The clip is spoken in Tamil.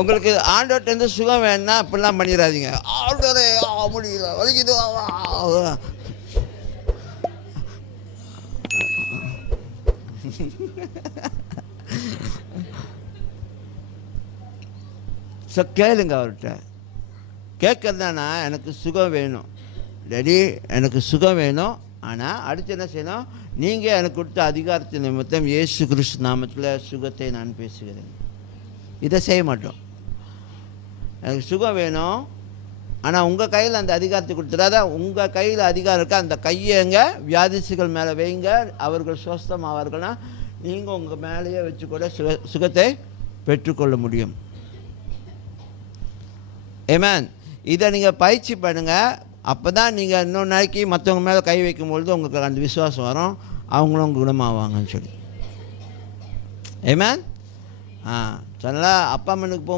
உங்களுக்கு ஆண்டவர்கிட்டருந்து சுகம் வேணும்னா அப்படிலாம் பண்ணிடாதீங்க. ஆண்டவரே முடியல, வலிக்குது. கேளுங்க அவர்கிட்ட. கேட்கறதானா எனக்கு சுகம் வேணும் டேடி, எனக்கு சுகம் வேணும். ஆனால் அடுத்து என்ன செய்யணும்? நீங்கள் எனக்கு கொடுத்த அதிகாரத்தின் நிமித்தம் இயேசு கிறிஸ்து நாமத்தில் சுகத்தை நான் பேசுகிறேன். இதை செய்ய மாட்டோம். எனக்கு சுகம் வேணும், ஆனால் உங்கள் கையில் அந்த அதிகாரத்தை கொடுத்துடாத. உங்கள் கையில் அதிகாரம் இருக்கா, அந்த கையை எங்கே வியாதிசிகள் மேலே வைங்க, அவர்கள் சுஸ்தமாவார்கள்னா நீங்கள் உங்கள் மேலேயே வச்சு கூட சுகத்தை பெற்றுக்கொள்ள முடியும். ஆமென். இதை நீங்கள் பயிற்சி பண்ணுங்கள். அப்போ தான் நீங்கள் இன்னொரு நாளைக்கு மற்றவங்க மேலே கை வைக்கும் பொழுது உங்களுக்கு அந்த விசுவாசம் வரும், அவங்களும் குணமாவாங்கன்னு சொல்லி. ஆமென். சொன்னா அப்பா அம்மனுக்கு போகும்